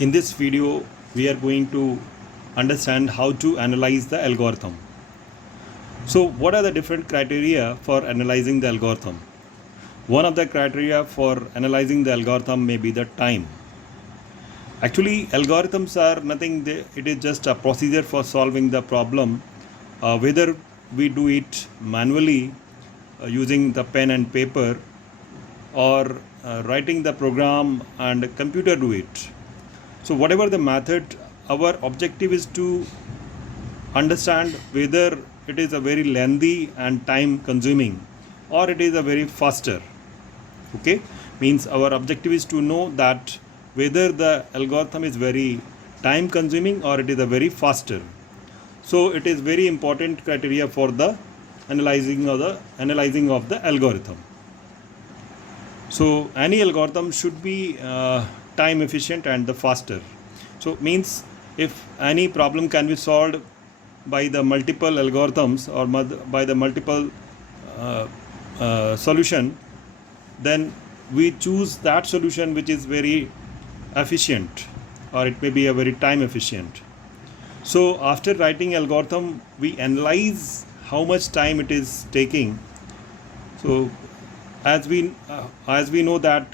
In this video, we are going to understand how to analyze the algorithm. So, what are the different criteria for analyzing the algorithm? One of the criteria for analyzing the algorithm may be the time. Actually, algorithms are nothing, it is just a procedure for solving the problem, whether we do it manually using the pen and paper or writing the program and computer do it. So whatever the method, our objective is to understand whether it is a very lengthy and time consuming or it is a very faster. Okay, means our objective is to know that whether the algorithm is very time consuming or it is a very faster. So it is very important criteria for the analyzing of the algorithm. So any algorithm should be time efficient and the faster. So means if any problem can be solved by the multiple algorithms or by the multiple solution, then we choose that solution which is very efficient or it may be a very time efficient. So after writing algorithm, we analyze how much time it is taking. So as we know that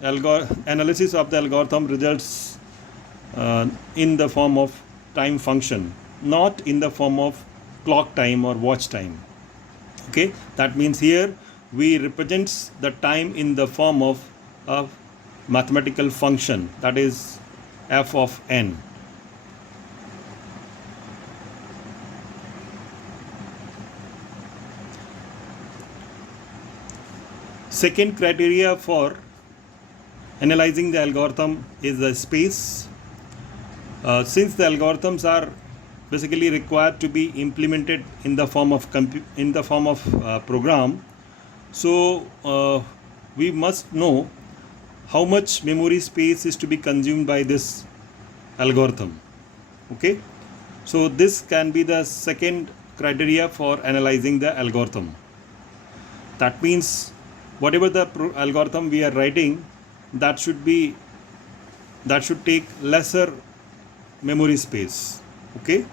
analysis of the algorithm results in the form of time function, not in the form of clock time or watch time. Okay, that means here we represents the time in the form of a mathematical function, that is f of n. Second criteria for analyzing the algorithm is the space. Since the algorithms are basically required to be implemented in the form of program, so we must know how much memory space is to be consumed by this algorithm. Okay, so this can be the second criteria for analyzing the algorithm. That means whatever the algorithm we are writing, that should take lesser memory space. Okay,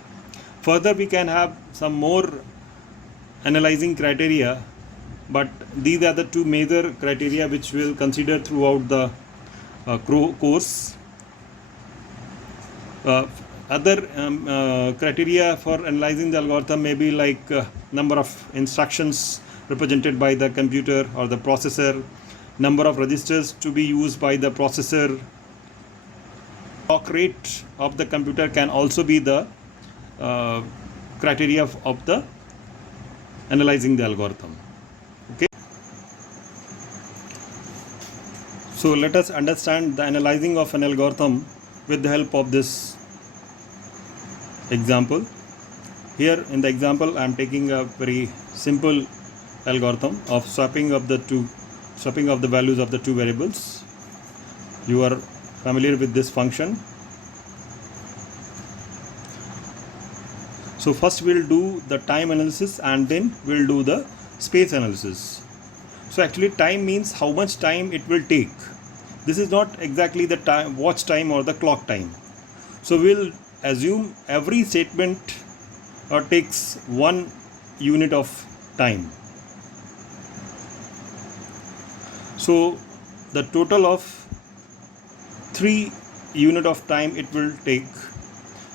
further we can have some more analyzing criteria, but these are the two major criteria which we'll consider throughout the course. Other criteria for analyzing the algorithm may be like number of instructions represented by the computer or the processor, number of registers to be used by the processor. Clock rate of the computer can also be the criteria of the analyzing the algorithm. Okay, so let us understand the analyzing of an algorithm with the help of this example. Here in the example I am taking a very simple algorithm of swapping of the values of the two variables. You are familiar with this function. So first we will do the time analysis and then we will do the space analysis. So actually time means how much time it will take. This is not exactly the time, watch time or the clock time. So we will assume every statement takes 1 unit of time. So the total of 3 unit of time it will take,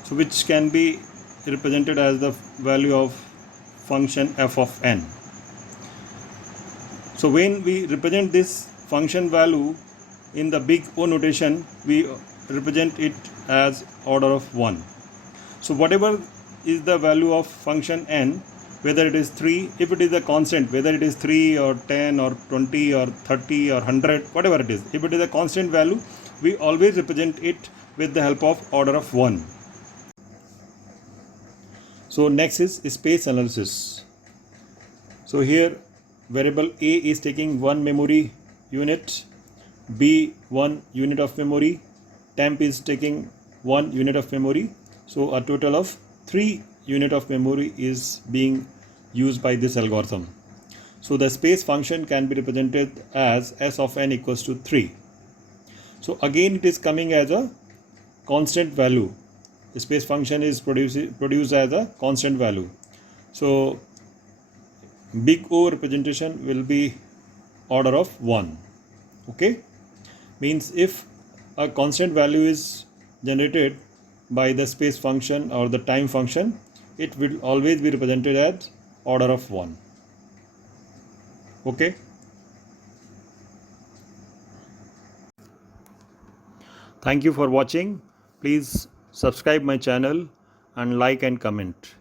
so which can be represented as the value of function f of n. So when we represent this function value in the big O notation, we represent it as order of 1. So whatever is the value of function n, whether it is 3, if it is a constant, whether it is 3 or 10 or 20 or 30 or 100, whatever it is, if it is a constant value, we always represent it with the help of order of 1. So next is space analysis. So here variable A is taking 1 memory unit, B 1 unit of memory, temp is taking 1 unit of memory. So a total of 3 unit of memory is being used by this algorithm. So the space function can be represented as s of n equals to 3. So again it is coming as a constant value. The space function is produced as a constant value. So big O representation will be order of 1. Okay, means if a constant value is generated by the space function or the time function, it will always be represented as order of 1. Okay, thank you for watching. Please subscribe my channel and like and comment.